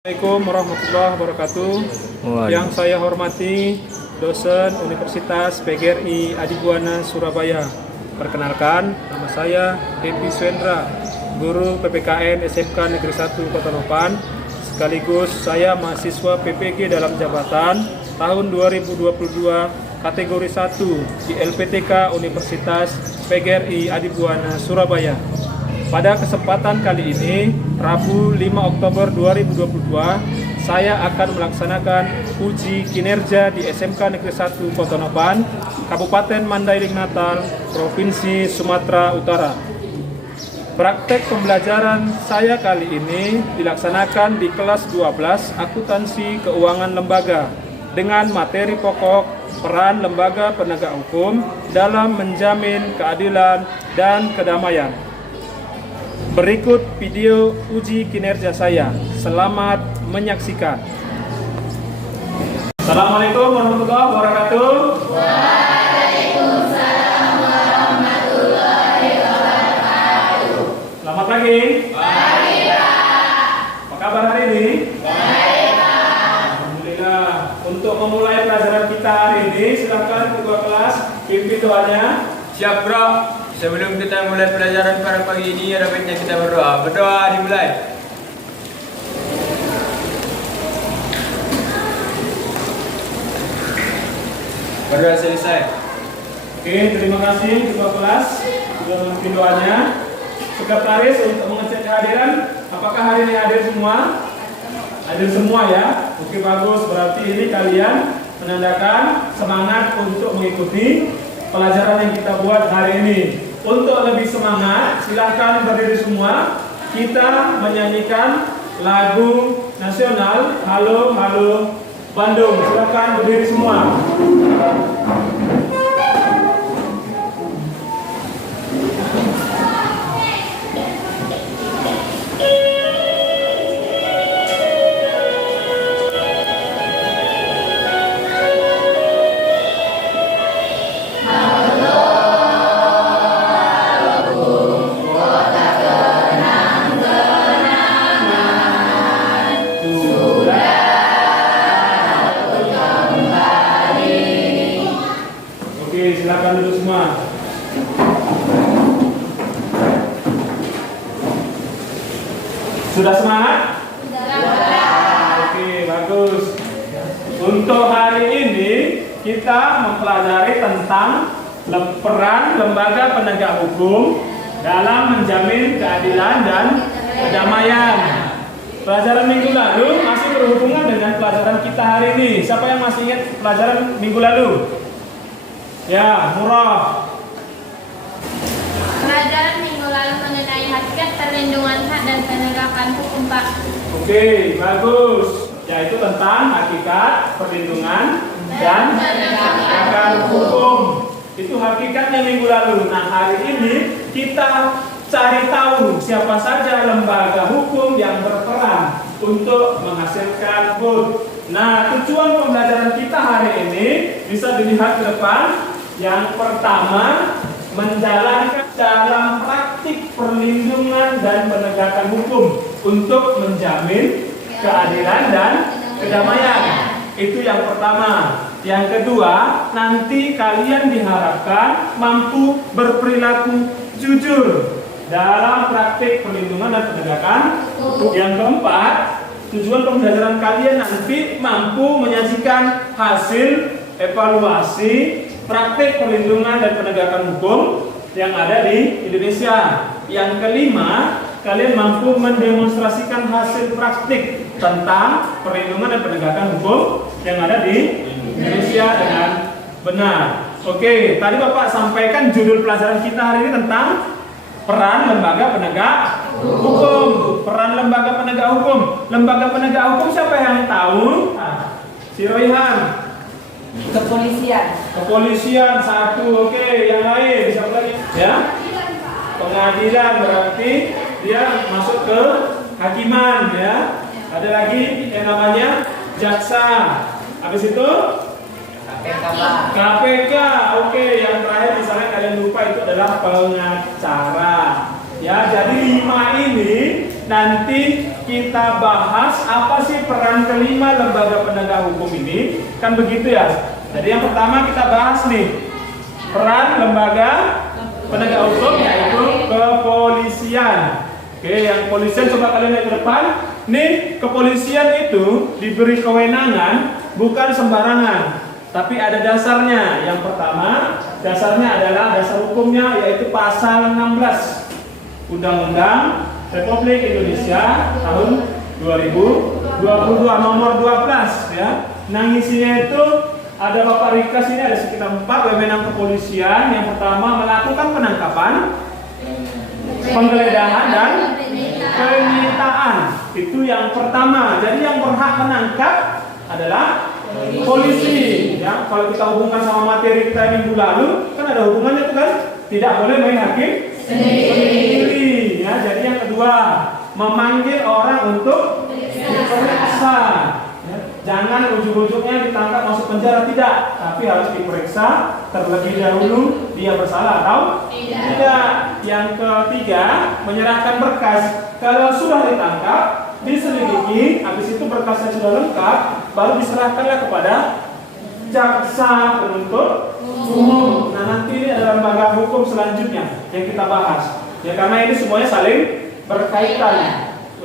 Assalamualaikum warahmatullahi wabarakatuh. Yang saya hormati dosen Universitas PGRI Adibuana Surabaya. Perkenalkan, nama saya Devi Swendra, guru PPKN SMK Negeri 1 Kota Nopan. Sekaligus saya mahasiswa PPG dalam jabatan tahun 2022 kategori 1 di LPTK Universitas PGRI Adibuana Surabaya. Pada kesempatan kali ini, Rabu 5 Oktober 2022, saya akan melaksanakan uji kinerja di SMK Negeri 1 Kota Nopan, Kabupaten Mandailing Natal, Provinsi Sumatera Utara. Praktek pembelajaran saya kali ini dilaksanakan di kelas 12 Akuntansi Keuangan Lembaga dengan materi pokok peran lembaga penegak hukum dalam menjamin keadilan dan kedamaian. Berikut video uji kinerja saya. Selamat menyaksikan. Assalamualaikum warahmatullahi wabarakatuh. Waalaikumsalam warahmatullahi wabarakatuh. Selamat pagi. Pagi, Pak. Apa kabar hari ini? Baik, Pak. Alhamdulillah. Untuk memulai pelajaran kita hari ini, silakan ketua kelas pimpin doanya. Siap, bro. Sebelum kita mulai pelajaran pada pagi ini, ada baiknya kita berdoa. Berdoa dimulai. Berdoa selesai. Oke, terima kasih ketua kelas sudah memimpin doanya. Sekretaris untuk mengecek kehadiran. Apakah hari ini hadir semua? Hadir semua ya. Oke, bagus. Berarti ini kalian menandakan semangat untuk mengikuti pelajaran yang kita buat hari ini. Untuk lebih semangat, silahkan berdiri semua. Kita menyanyikan lagu nasional Halo Halo Bandung. Silahkan berdiri semua. Oke, silakan duduk semua. Sudah semangat? Oke, bagus. Untuk hari ini kita mempelajari tentang peran lembaga penegak hukum dalam menjamin keadilan dan kedamaian. Pelajaran minggu lalu masih berhubungan dengan pelajaran kita hari ini. Siapa yang masih ingat pelajaran minggu lalu? Ya, Murah. Pelajaran minggu lalu mengenai hakikat perlindungan hak dan penegakan hukum, Pak. Oke, bagus. Yaitu tentang hakikat perlindungan dan penegakan hukum. Itu hakikatnya minggu lalu. Nah, hari ini kita cari tahu siapa saja lembaga hukum yang berperan untuk menghasilkan vote. Nah, tujuan pembelajaran kita hari ini bisa dilihat ke depan. Yang pertama, menjalankan dalam praktik perlindungan dan penegakan hukum untuk menjamin keadilan dan kedamaian. Itu yang pertama. Yang kedua, nanti kalian diharapkan mampu berperilaku jujur dalam praktik perlindungan dan penegakan hukum. Yang keempat, tujuan pembelajaran kalian nanti mampu menyajikan hasil evaluasi praktik perlindungan dan penegakan hukum yang ada di Indonesia. Yang kelima, kalian mampu mendemonstrasikan hasil praktik tentang perlindungan dan penegakan hukum yang ada di Indonesia dengan benar. Oke, tadi Bapak sampaikan judul pelajaran kita hari ini tentang peran lembaga penegak hukum. Peran lembaga penegak hukum. Lembaga penegak hukum siapa yang tahu? Si Royhan. Kepolisian satu. Oke, yang lain siapa lagi? Ya. Pengadilan berarti dia masuk ke hakiman ya. Ada lagi yang namanya jaksa. Habis itu KPK. Oke, yang terakhir misalnya kalian lupa itu adalah pengacara. Ya, jadi 5 ini nanti kita bahas apa sih peran kelima lembaga penegak hukum ini, kan begitu ya. Jadi yang pertama kita bahas nih peran lembaga penegak hukum, yaitu kepolisian. Oke, yang kepolisian coba kalian lihat ke depan. Nih, kepolisian itu diberi kewenangan bukan sembarangan, tapi ada dasarnya. Yang pertama, dasarnya adalah dasar hukumnya, yaitu pasal 16 Undang-Undang Republik Indonesia tahun 2022 nomor 12 ya. Nah, isinya itu ada Bapak Rika sini, ada sekitar 4 wewenang kepolisian. Yang pertama, melakukan penangkapan, penggeledahan dan penyitaan. Itu yang pertama. Jadi yang berhak menangkap adalah polisi. Ya, kalau kita hubungkan sama materi kita minggu lalu, kan ada hubungannya tuh kan? Tidak boleh main hakim sendiri. Ya, jadi yang kedua, memanggil orang untuk diperiksa. Ya, jangan ujung-ujungnya ditangkap masuk penjara, tidak, tapi harus diperiksa terlebih dahulu dia bersalah atau tidak. Yang ketiga, menyerahkan berkas. Kalau sudah ditangkap, diselidiki, habis itu berkasnya sudah lengkap, baru diserahkanlah kepada jaksa penuntut umum. Nah, nanti ini adalah lembaga hukum selanjutnya yang kita bahas. Ya, karena ini semuanya saling berkaitan.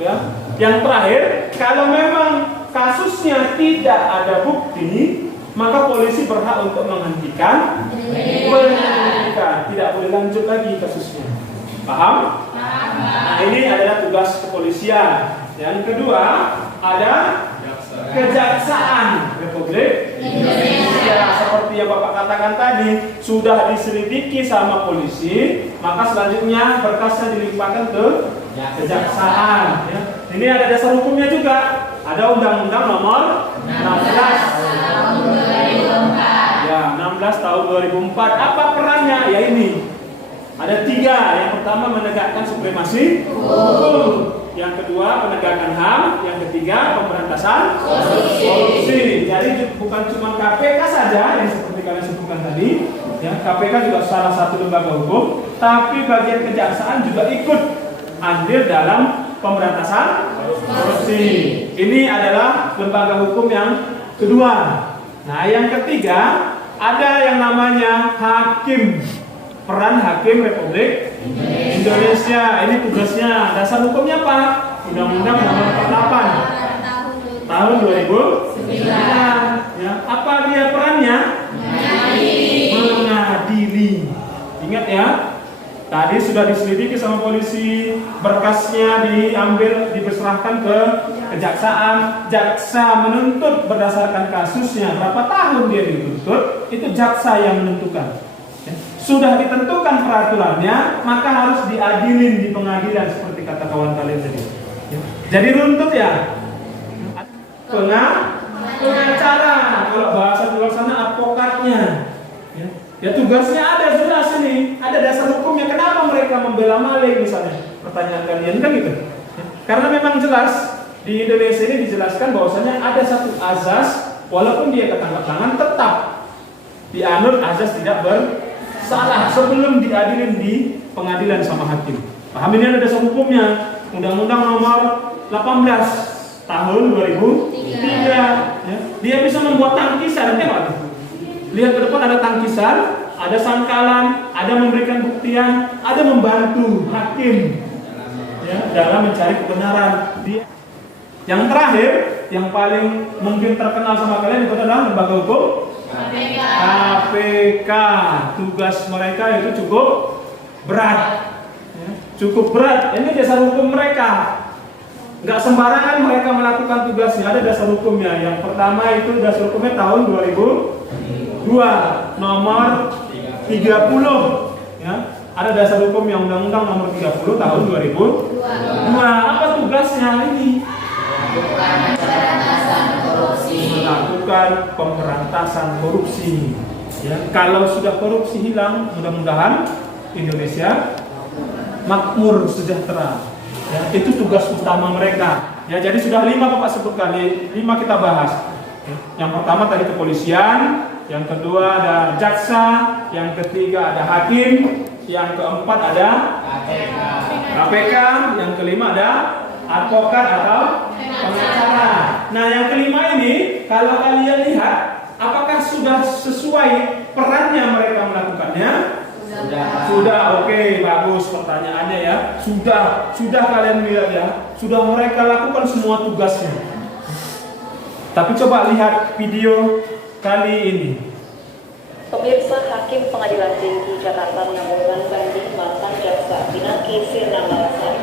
Ya. Yang terakhir, kalau memang kasusnya tidak ada bukti, maka polisi berhak untuk menghentikan penyelidikan. Tidak boleh lanjut lagi kasusnya. Paham? Nah, ini adalah tugas kepolisian. Yang kedua, ada Kejaksaan Republik Indonesia. Seperti yang Bapak katakan tadi, sudah diselidiki sama polisi, maka selanjutnya berkasnya dilimpahkan ke kejaksaan. Ya. Ini ada dasar hukumnya juga. Ada Undang-Undang nomor 16 ya, 16 tahun 2004. Apa perannya? Ya ini. Ada 3. Yang pertama, menegakkan supremasi hukum. Yang kedua, penegakan HAM. Yang ketiga, pemberantasan korupsi. Jadi bukan cuma KPK saja yang seperti kalian sebutkan tadi. Ya, KPK juga salah satu lembaga hukum, tapi bagian kejaksaan juga ikut andil dalam pemberantasan korupsi. Ini adalah lembaga hukum yang kedua. Nah, yang ketiga, ada yang namanya hakim. Peran hakim Republik Indonesia. Ini tugasnya. Dasar hukumnya apa? Undang-Undang nomor 48 tahun 2009. Ya. Apa dia perannya? Mengadili. Ingat ya, tadi sudah diselidiki sama polisi, berkasnya diambil, diserahkan ke kejaksaan. Jaksa menuntut berdasarkan kasusnya, berapa tahun dia dituntut, itu jaksa yang menentukan. Sudah ditentukan peraturannya, maka harus diadilin di pengadilan seperti kata kawan kalian tadi. Jadi runtut ya. Pengacara, kalau bahasa di luar sana advokatnya. Ya, tugasnya ada jelas ini, ada dasar hukumnya. Kenapa mereka membela maling misalnya? Pertanyaan kalian kan gitu. Karena memang jelas di Indonesia ini dijelaskan bahwasanya ada satu azas, walaupun dia ketangkap tangan tetap dianut azas tidak bersalah sebelum diadilin di pengadilan sama hakim. Paham, ini ada dasar hukumnya. Undang-Undang nomor 18 tahun 2003. Ya. Dia bisa membuat tangkisan, kan? Lihat ke depan, ada tangkisan, ada sangkalan, ada memberikan buktian, ada membantu hakim ya, dalam mencari kebenaran. Yang terakhir, yang paling mungkin terkenal sama kalian itu adalah lembaga hukum KPK. Tugas mereka itu cukup berat, ya, cukup berat. Ini dasar hukum mereka. Nggak sembarangan mereka melakukan tugasnya. Ada dasar hukumnya. Yang pertama itu dasar hukumnya tahun 2002 nomor 30. Ya, ada dasar hukum yang Undang-Undang nomor 30 tahun 2002. Apa tugasnya ini? Melakukan pemberantasan korupsi. Ya, kalau sudah korupsi hilang, mudah-mudahan Indonesia makmur sejahtera. Ya, itu tugas utama mereka. Ya, jadi sudah 5 Bapak sebutkan, 5 kita bahas. Ya, yang pertama tadi kepolisian, yang kedua ada jaksa, yang ketiga ada hakim, yang keempat ada KPK, yang kelima ada advokat atau pengacara. Nah, yang kelima ini, kalau kalian lihat, apakah sudah sesuai perannya mereka melakukannya? Sudah, oke, bagus pertanyaannya ya. Sudah kalian lihat ya. Sudah mereka lakukan semua tugasnya. Tapi coba lihat video kali ini. Pemirsa, Hakim Pengadilan Tinggi Jakarta mengabulkan banding mantan jaksa Pinangki Sirna Malasari.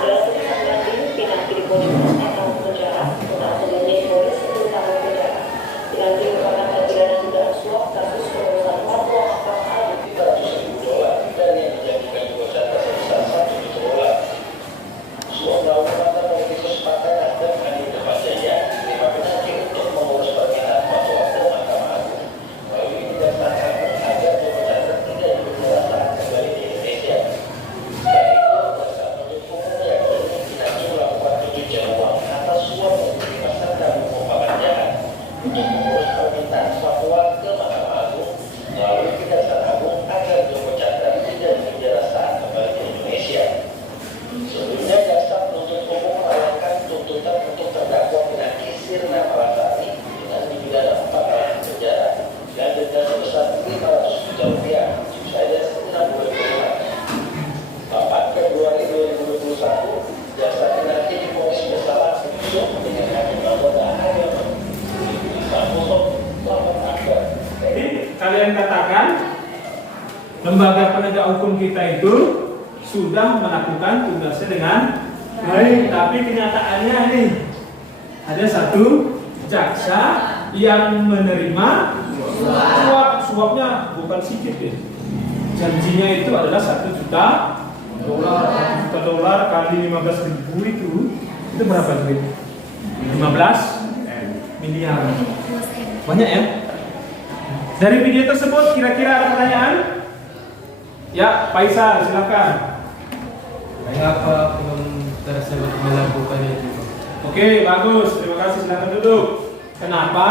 Dalam putusan banding, Pinangki difonis 4 tahun penjara, setelah sebelumnya difonis 10 tahun penjara. Pinangki merupakan terpidana dugaan suap kasus pengurusan fatwa Mahkamah Agung $300.000 dan yang dijatuhkan juga jatah sebesar $1 juta. Suap dalam mantan politikus Partai Nasdem Andi Depan Jaya diterima Pinangki untuk mengurus permintaan fatwa ke Mahkamah Agung. Melalui kejaksaan agung agar Joko Chandra tidak dipenjara saat kembali di Indonesia. Selain itu, jaksa penuntut umum meyakini Pinangki melakukan pencucian uang atas suap yang diterima serta pengumpaman jahat untuk mengurus permintaan fatwa ke Mahkamah Agung melalui kejaksaan agung agar Joko Chandra tidak dipenjara saat kembali di Indonesia. Sebelumnya, jaksa penuntut umum melayangkan tuntutan untuk terdakwa Pinangki Sirna Malasari dengan dipidana 4 tahun penjara dan denda sebesar $500 juta subsidi 6 bulan. 4 Februari 2021, jaksa Pinangki divonis bersalah sebelum dengan hakim anggota agama. Jadi kalian katakan lembaga penegak hukum kita itu sudah melakukan tugasnya dengan baik, tapi kenyataannya nih ada satu jaksa yang menerima suapnya bukan sedikit ya. Janjinya itu adalah $1 juta, $1 juta kali 15.000 itu berapa duit? 15 miliar. Banyak ya? Dari video tersebut kira-kira ada pertanyaan? Ya, Faisal silakan. Mengapa film tersebut melakukan itu? Oke, bagus. Terima kasih. Silakan duduk. Kenapa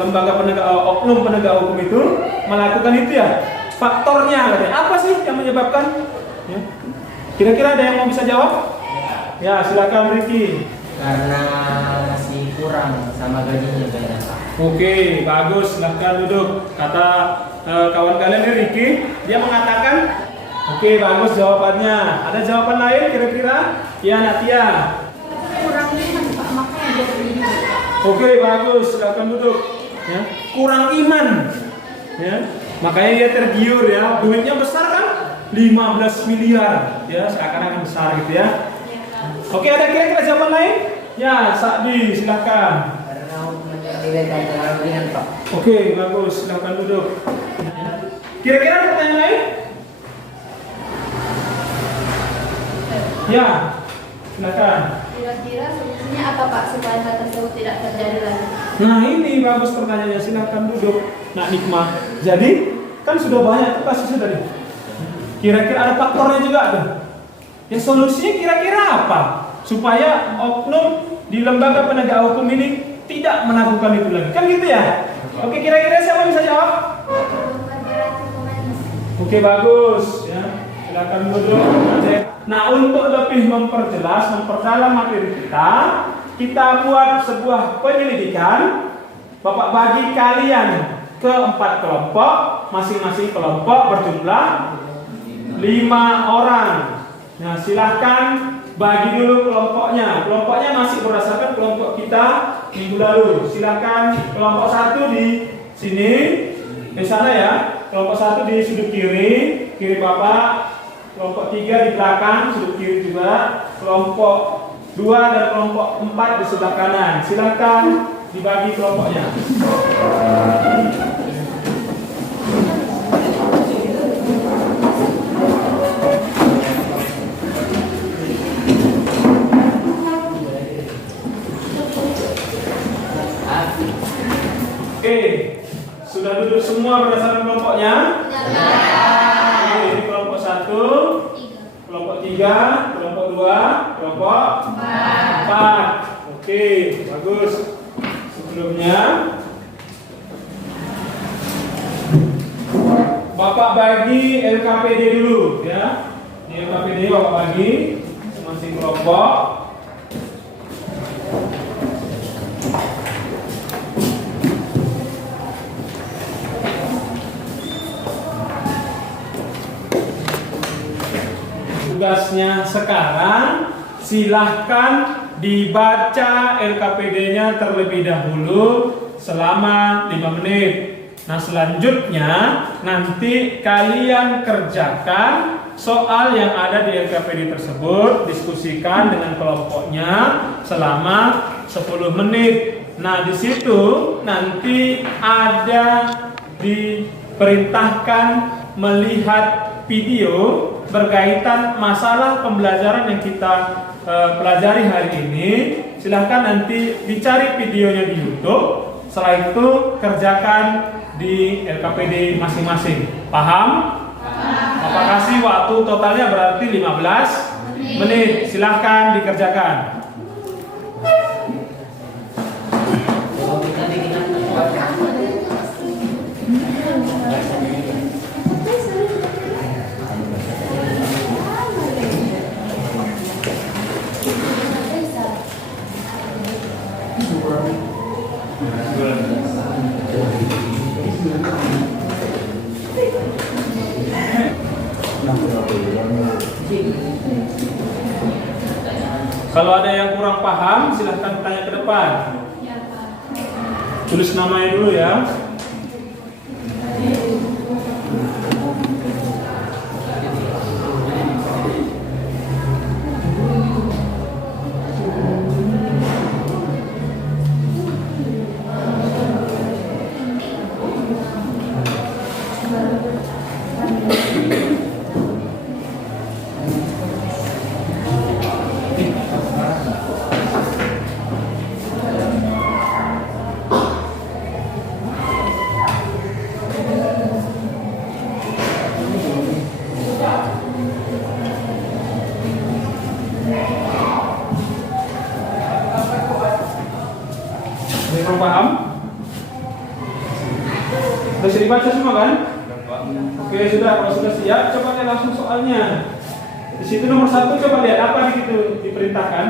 lembaga penegak oknum penegak hukum itu melakukan itu ya? Faktornya katanya. Apa sih yang menyebabkan? Ya. Kira-kira ada yang mau bisa jawab? Ya, silakan Ricky. Karena masih kurang sama gajinya kayaknya. Oke, bagus. Silakan duduk. Kata kawan kalian ini Ricky, dia mengatakan, oke, bagus jawabannya. Ada jawaban lain kira-kira? Ya, Natia. Kurang iman Pak, makanya dia begini. Oke, bagus. Silakan duduk. Ya, kurang iman. Ya, makanya dia tergiur ya. Duitnya besar kan? 15 miliar. Ya, seakan-akan besar gitu ya. Oke, ada kira-kira jawaban lain? Ya, Sakdi, silakan. Karena hukumannya nilai terlalu ringan Pak. Oke, bagus. Silakan duduk. Kira-kira ada pertanyaan lain? Ya, silakan. Kira-kira solusinya apa Pak supaya hal tersebut tidak terjadi lagi? Nah, ini bagus pertanyaannya. Silakan duduk, Nak Nikmah. Jadi, kan sudah banyak tuh kasusnya tadi. Kira-kira ada faktornya juga tuh. Ya, solusinya kira-kira apa? Supaya oknum di lembaga penegak hukum ini tidak melakukan itu lagi. Kan gitu ya? Oke, kira-kira siapa yang bisa jawab? Oke, bagus ya. Silakan duduk. Nah, untuk lebih memperdalam materi kita buat sebuah penyelidikan. Bapak bagi kalian ke 4 kelompok, masing-masing kelompok berjumlah 5 orang. Nah, silahkan bagi dulu kelompoknya. Kelompoknya masih berdasarkan kelompok kita minggu lalu. Silahkan kelompok 1 di sini, di sana ya. Kelompok 1 di sudut kiri Bapak. Kelompok 3 di belakang, sudut kiri juga. Kelompok 2 dan kelompok 4 di sebelah kanan. Silahkan dibagi kelompoknya. Oke, sudah duduk semua berdasarkan kelompoknya? Oke, ini kelompok 1, kelompok 3, kelompok 2, kelompok 4. Oke, bagus. Sebelumnya Bapak bagi LKPD dulu ya. Ini LKPD Bapak bagi masing-masing kelompok. tugasnya sekarang, silahkan dibaca LKPD-nya terlebih dahulu selama 5 menit. Nah, selanjutnya nanti kalian kerjakan soal yang ada di LKPD tersebut, diskusikan dengan kelompoknya selama 10 menit. Nah, di situ nanti ada diperintahkan melihat video berkaitan masalah pembelajaran yang kita pelajari hari ini. Silahkan nanti dicari videonya di YouTube. Setelah itu kerjakan di LKPD masing-masing. Paham? Bapak kasih waktu totalnya berarti 15 menit. Silahkan dikerjakan. Kalau ada yang kurang paham, silahkan bertanya ke depan. Tulis namanya dulu ya. Paham? Sudah bisa dibaca semua kan? Oke, sudah. Kalau sudah siap, coba lihat langsung soalnya. Di situ nomor 1, coba lihat apa di situ diperintahkan.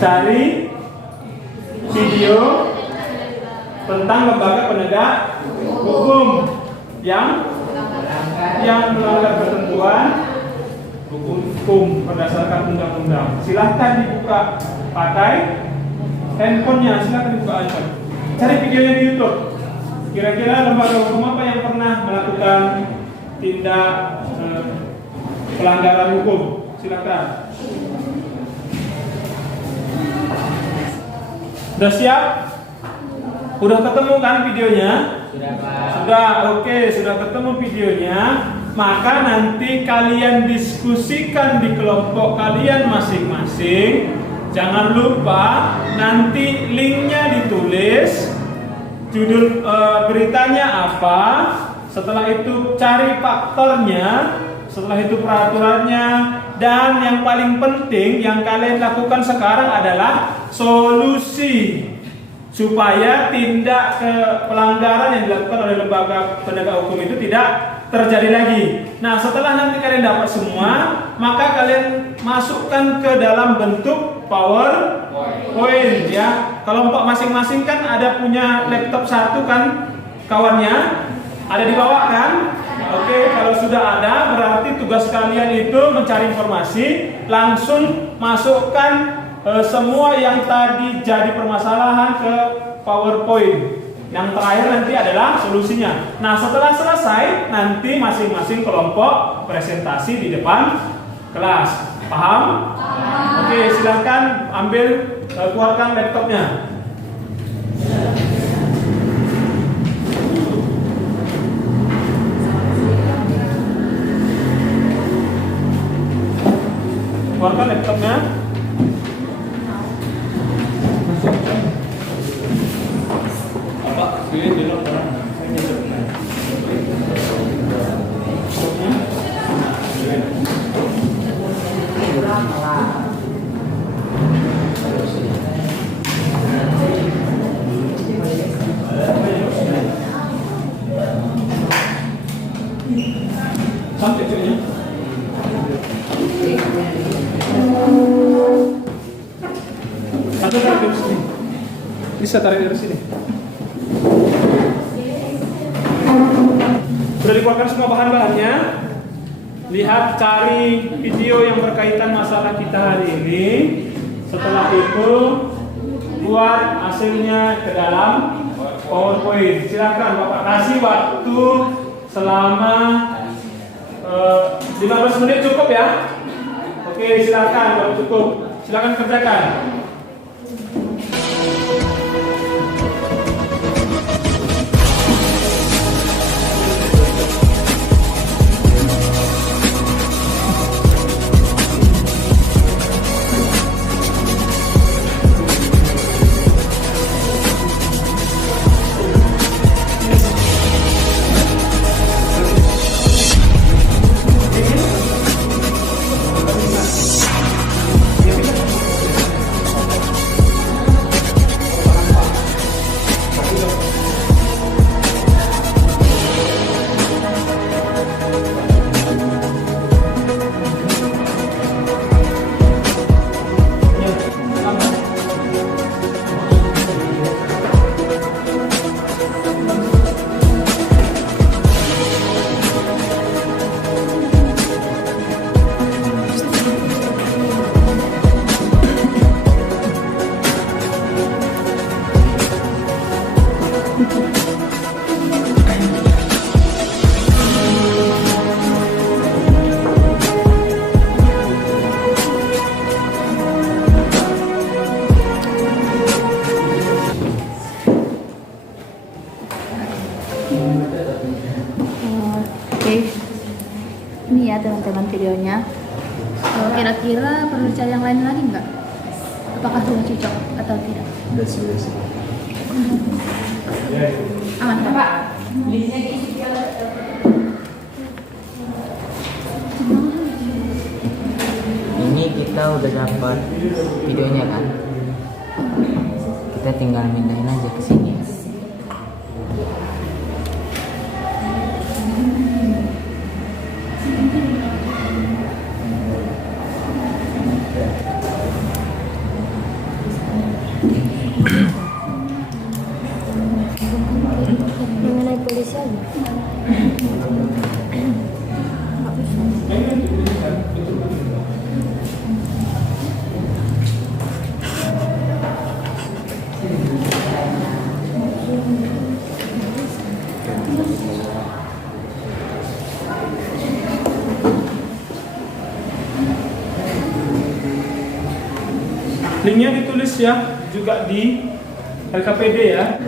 Cari video tentang lembaga penegak hukum yang melanggar ketentuan hukum berdasarkan undang-undang. Silahkan dibuka pakai handphonenya, silahkan dibuka handphone. Cari videonya di YouTube. Kira-kira lembaga hukum apa yang pernah melakukan tindak pelanggaran hukum? Silakan. Sudah siap? Udah ketemu kan videonya? Sudah, Pak. Sudah, oke, sudah ketemu videonya. Maka nanti kalian diskusikan di kelompok kalian masing-masing. Jangan lupa nanti linknya ditulis, judul beritanya apa, setelah itu cari faktornya, setelah itu peraturannya, dan yang paling penting yang kalian lakukan sekarang adalah solusi supaya tindak pelanggaran yang dilakukan oleh lembaga penegak hukum itu tidak terjadi lagi. Nah, setelah nanti kalian dapat semua, maka kalian masukkan ke dalam bentuk PowerPoint ya. Kelompok masing-masing kan ada punya laptop satu kan kawannya, ada di bawah kan? Oke, kalau sudah ada berarti tugas kalian itu mencari informasi, langsung masukkan semua yang tadi jadi permasalahan ke PowerPoint. Yang terakhir nanti adalah solusinya. Nah, setelah selesai nanti masing-masing kelompok presentasi di depan kelas. Paham? Oke, silahkan ambil keluarkan laptopnya. Keluarkan laptopnya. Sampai cuy. Atau tarik dari sini. Bisa tarik dari sini. Sudah dikeluarkan semua bahan-bahannya? lihat cari video yang berkaitan masalah kita hari ini. Setelah itu buat hasilnya ke dalam PowerPoint. Silakan Bapak kasih waktu selama 15 menit cukup ya. Oke, silakan kalau cukup. Silakan kerjakan. Oke, ini ya teman-teman videonya. Kira-kira perlu cari yang lain lagi nggak? Apakah sudah cocok atau tidak? Sudah sih. Aman Pak. Ini kita udah dapat videonya kan? Kita tinggal pindahin aja ke sini. Mengenai polisi aja. Linknya ditulis ya, juga di LKPD ya.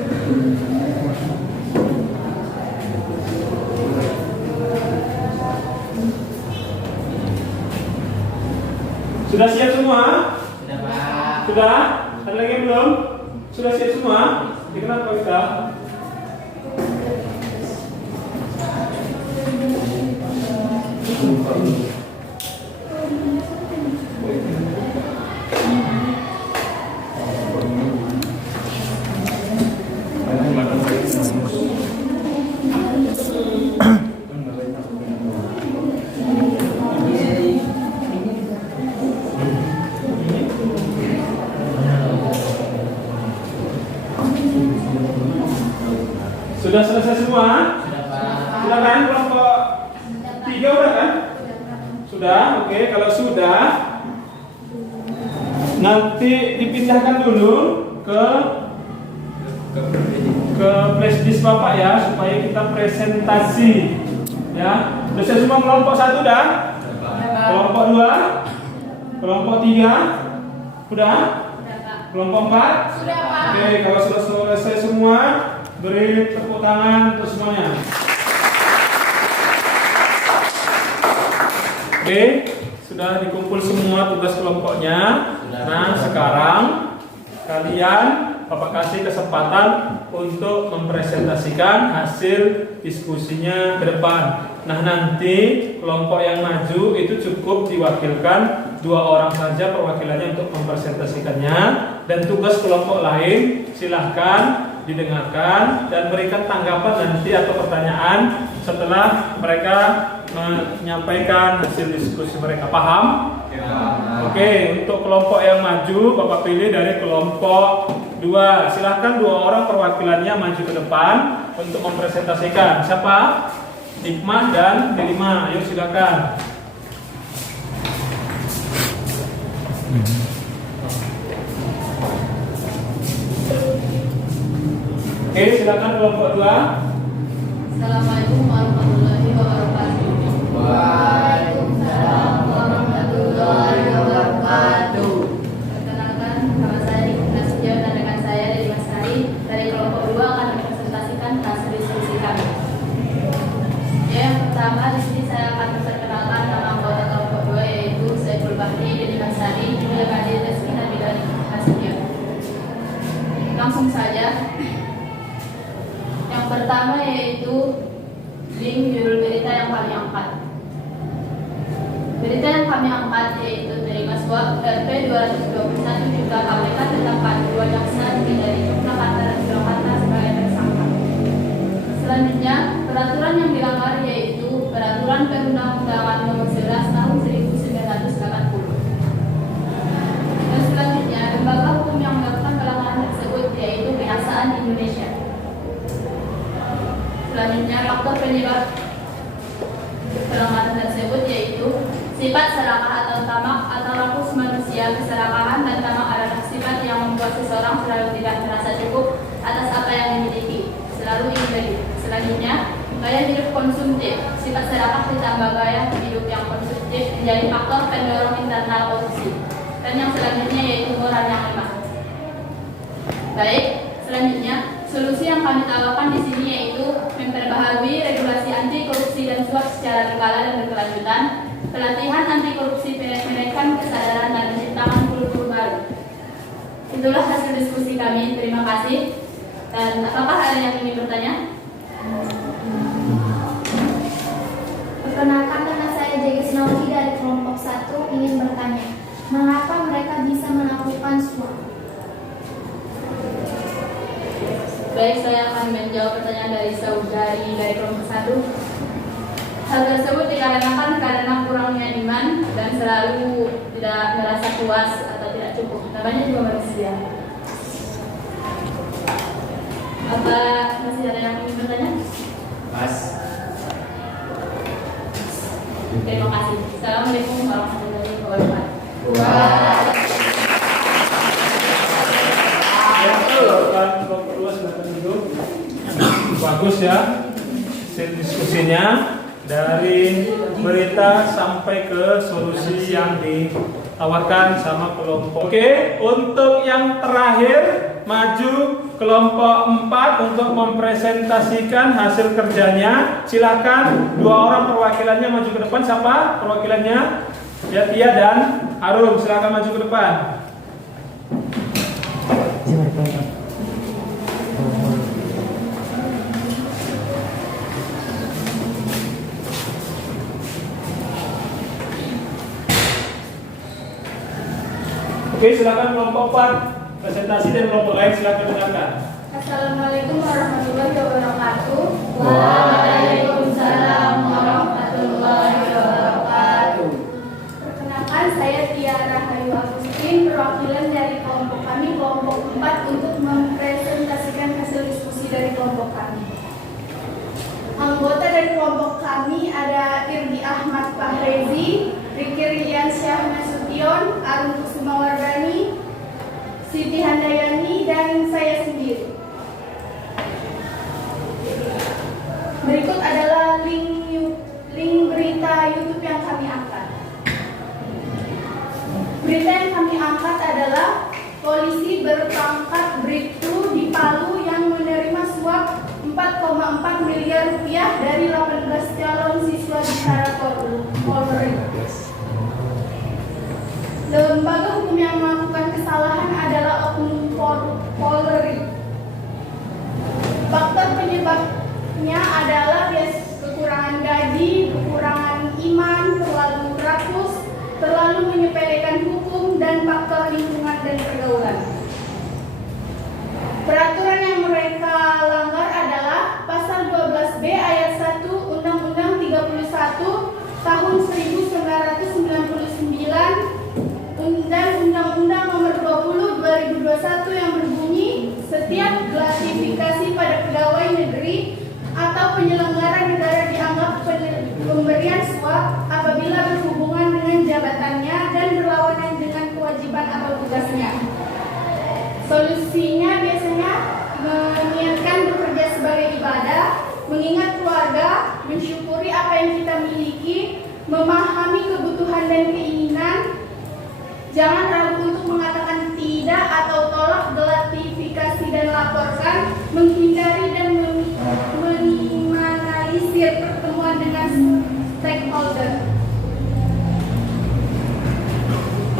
Sudah siap semua? Sudah Pak. Sudah? Ada lagi yang belum? Sudah siap semua? Ya, kenapa kita? Sudah selesai semua? Sudah Pak. Sudah kan? Kelompok 3 udah kan? Sudah, oke. Kalau sudah, nanti dipindahkan dulu ke flash disk Bapak ya, supaya kita presentasi. Ya, sudah selesai semua kelompok 1 dah? Kelompok 2? Kelompok 3? Sudah? Kelompok 4? Sudah Pak. Oke, kalau sudah selesai semua, beri tepuk tangan untuk semuanya. Oke, sudah dikumpul semua tugas kelompoknya. Nah, sekarang kalian Bapak kasih kesempatan untuk mempresentasikan hasil diskusinya ke depan. Nah, nanti kelompok yang maju itu cukup diwakilkan 2 orang saja perwakilannya untuk mempresentasikannya, dan tugas kelompok lain silahkan didengarkan dan berikan tanggapan nanti atau pertanyaan setelah mereka menyampaikan hasil diskusi mereka. Paham? Ya. Oke, untuk kelompok yang maju Bapak pilih dari kelompok 2. Silahkan 2 orang perwakilannya maju ke depan untuk mempresentasikan. Siapa? Hikmah dan Delima. Ayo silakan. Oke, silakan kelompok 2. Assalamualaikum warahmatullahi wabarakatuh. Waalaikumsalam warahmatullahi wabarakatuh. Perkenalkan, nama saya Dikna Sujon dan rekan saya dari Mas Hari dari kelompok 2 akan mempresentasikan hasil diskusi kami. Yang pertama di sini saya akan memperkenalkan nama anggota kelompok 2 yaitu Saiful Bahri dari Mas Hari, Julia Kadir Rizky Nabila Nasution. Langsung saja. Yang pertama yaitu link judul berita yang kami angkat. Berita yang kami angkat yaitu terima suap Rp 221 juta KPK tetapkan 2 jaksa dari Yogyakarta dan Surakarta sebagai tersangka. Selanjutnya, peraturan yang dilanggar yaitu Peraturan Perundang-undangan Nomor 11 Tahun 1980. Dan selanjutnya, lembaga hukum yang melakukan pelanggaran tersebut yaitu Kejaksaan Indonesia. Selanjutnya, faktor penyebab pelanggaran tersebut yaitu sifat serakah atau tamak atau rakus manusia. Keserakahan dan tamak adalah sifat yang membuat seseorang selalu tidak merasa cukup atas apa yang dimiliki, selalu ingin lebih. Selanjutnya, gaya hidup konsumtif. Sifat serakah ditambah gaya hidup yang konsumtif menjadi faktor pendorong internal korupsi. Dan yang selanjutnya yaitu moral yang lemah. Baik, selanjutnya solusi yang kami tawarkan di sini yaitu memperbaharui regulasi anti korupsi dan suap secara berkala dan berkelanjutan, pelatihan anti korupsi, menaikkan kesadaran dan menciptakan kultur baru. Itulah hasil diskusi kami. Terima kasih. Dan apakah ada yang ingin bertanya? Perkenalkan, nama saya Jega Sinawati dari kelompok 1 ingin bertanya, mengapa mereka bisa melakukan suap? Baik, saya akan menjawab pertanyaan dari saudari dari kelompok 1. Hal tersebut dikarenakan karena kurangnya iman dan selalu tidak merasa puas atau tidak cukup. Namanya juga manusia. Apa masih ada yang ingin bertanya? Mas. Terima kasih. Assalamualaikum warahmatullahi wabarakatuh. Kelompok 2 silakan duduk. Bagus ya diskusinya, dari berita sampai ke solusi yang ditawarkan sama kelompok. Oke, untuk yang terakhir maju kelompok 4 untuk mempresentasikan hasil kerjanya. Silakan 2 orang perwakilannya maju ke depan. Siapa perwakilannya? Ya, Tia dan Arum, silakan maju ke depan. Oke, silakan kelompok 4 presentasi dan kelompok lain silakan dengarkan. Assalamualaikum warahmatullahi wabarakatuh. Waalaikumsalam warahmatullahi wabarakatuh. Perkenalkan, saya Tiara Hayu Agustin, perwakilan dari kelompok kami, kelompok 4, untuk mempresentasikan hasil diskusi dari kelompok kami. Anggota dari kelompok kami ada Irdi Ahmad Fahrezi, Riki Rian Syah Nasution, Arum Kusumawardani, Siti Handayani, dan saya sendiri. Berikut adalah link berita YouTube yang kami angkat. Berita yang kami angkat adalah polisi berpangkat Bribtu di Palu yang menerima suap 4,4 miliar rupiah dari 18 calon siswa bicara Polri. Lembaga hukum yang melakukan kesalahan adalah oknum Polri. Faktor penyebabnya adalah kekurangan gaji, kekurangan iman, terlalu rakus, terlalu menyepelekan hukum, dan faktor lingkungan dan pergaulan. Peraturan yang mereka langgar adalah Pasal 12B Ayat 1 Undang-Undang 31 Tahun 1999 dan Undang-Undang Nomor 20 2021 yang berbunyi, setiap gratifikasi pada pegawai negeri atau penyelenggara negara dianggap pemberian suap apabila berhubungan dengan jabatannya dan berlawanan dengan kewajiban memahami kebutuhan dan keinginan. Jangan ragu untuk mengatakan tidak atau tolak, gratifikasi dan laporkan, menghindari dan meminimalisir pertemuan dengan stakeholder.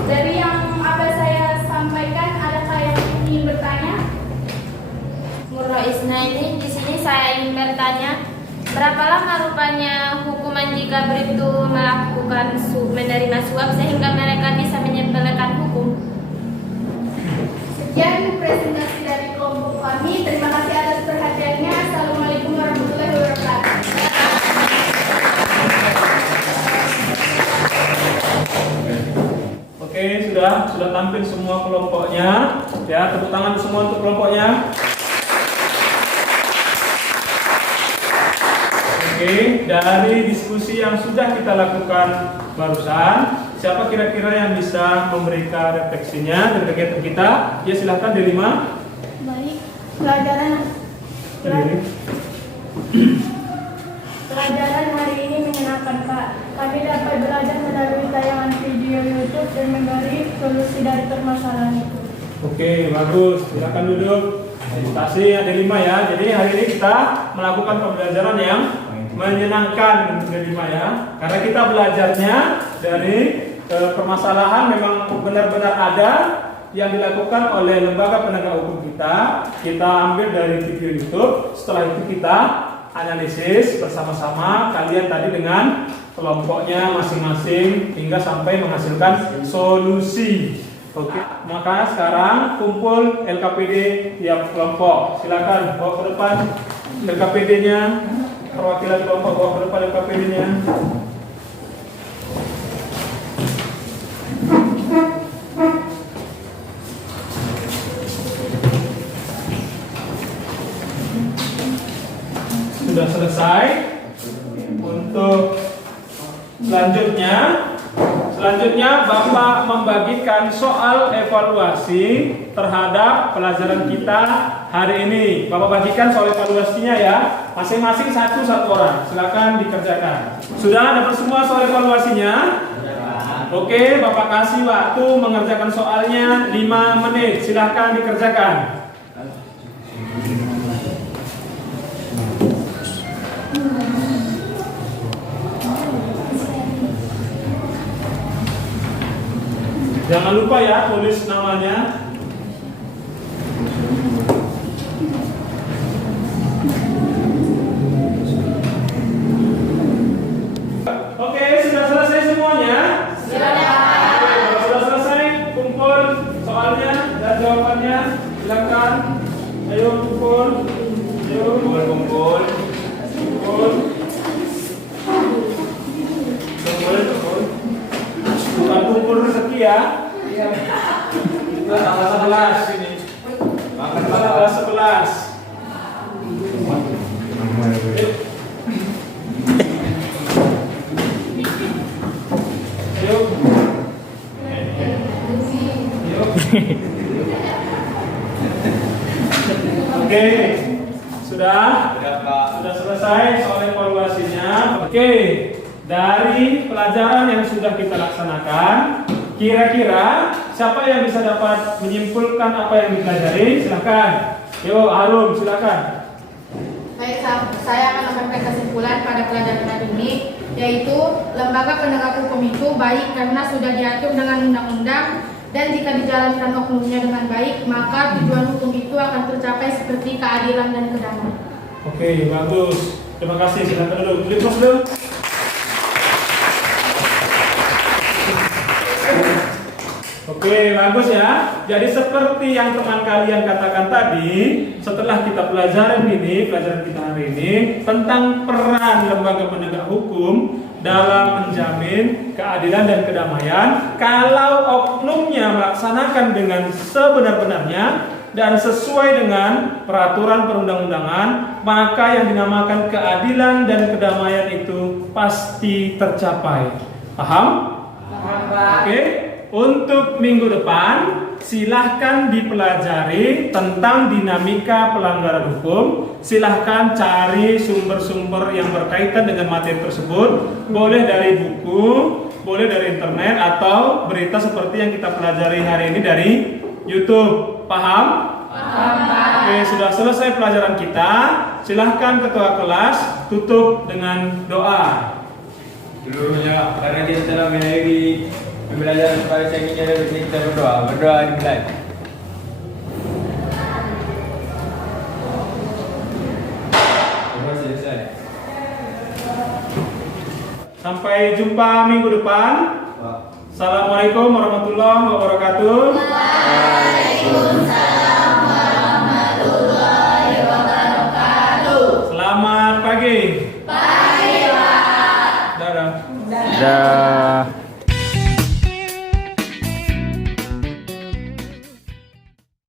Dari yang apa saya sampaikan, adakah yang ingin bertanya? Murro Isna ini di sini saya ingin bertanya, berapa lama rupanya hukuman jika Bribtu melakukan menerima suap sehingga mereka bisa menyepelekan hukum? Sekian presentasi dari kelompok kami. Terima kasih atas perhatiannya. Assalamualaikum warahmatullahi wabarakatuh. Oke, sudah tampil semua kelompoknya. Ya, tepuk tangan semua untuk kelompoknya. Oke, dari diskusi yang sudah kita lakukan barusan, siapa kira-kira yang bisa memberikan refleksinya dari kegiatan kita? Ya, silahkan Delima. Baik, pelajaran hari ini menyenangkan, Kak. Kami dapat belajar melalui tayangan video YouTube dan memberi solusi dari permasalahan itu. Oke, bagus. Silakan duduk. Felicitasi ada 5 ya. Jadi hari ini kita melakukan pembelajaran yang menyenangkan Delima ya. Karena kita belajarnya dari permasalahan memang benar-benar ada yang dilakukan oleh lembaga penegak hukum kita. Kita ambil dari video YouTube. Setelah itu kita analisis bersama-sama kalian tadi dengan kelompoknya masing-masing hingga sampai menghasilkan solusi. Oke, maka sekarang kumpul LKPD tiap kelompok. Silakan bawa ke depan LKPD-nya. Perwakilan kelompok bawa ke depan LKPD-nya. Sudah selesai. Untuk selanjutnya Bapak membagikan soal evaluasi terhadap pelajaran kita hari ini. Bapak bagikan soal evaluasinya ya, masing-masing satu orang. Silakan dikerjakan. Sudah dapat semua soal evaluasinya? Oke, Bapak kasih waktu mengerjakan soalnya 5 menit. Silakan dikerjakan. Jangan lupa ya tulis namanya. Oke, sudah selesai semuanya? Sudah. Sudah selesai, kumpul soalnya dan jawabannya. Silakan. Ayo kumpul. Ayo kumpul. Bukan kumpul rezeki ya. Kita tanggal 11 ini. Makan tanggal 11. Ayo. Oke. Sudah selesai soal evaluasinya. Oke. Dari pelajaran yang sudah kita laksanakan, kira-kira siapa yang bisa dapat menyimpulkan apa yang dipelajari? Silakan. Yo, Arum, silakan. Baik, saya akan memberikan kesimpulan pada pelajaran hari ini, yaitu lembaga penegak hukum itu baik karena sudah diatur dengan undang-undang, dan jika dijalankan oknumnya dengan baik, maka tujuan hukum itu akan tercapai seperti keadilan dan kedamaian. Oke, bagus. Terima kasih. Silakan dulu. Terus dulu. Oke, bagus ya. Jadi seperti yang teman kalian katakan tadi, setelah kita pelajaran kita hari ini tentang peran lembaga penegak hukum dalam menjamin keadilan dan kedamaian, kalau oknumnya melaksanakan dengan sebenar-benarnya dan sesuai dengan peraturan perundang-undangan, maka yang dinamakan keadilan dan kedamaian itu pasti tercapai. Paham? Paham, Pak. Oke. Untuk minggu depan silahkan dipelajari tentang dinamika pelanggaran hukum. Silahkan cari sumber-sumber yang berkaitan dengan materi tersebut. Boleh dari buku, boleh dari internet, atau berita seperti yang kita pelajari hari ini dari YouTube. Paham? Oke, sudah selesai pelajaran kita. Silahkan ketua kelas tutup dengan doa. Dulunya karena kita telah mengakhiri pembelajaran pada siang ini, kita berdoa dimulai. Selesai. Sampai jumpa minggu depan. Assalamualaikum warahmatullahi wabarakatuh.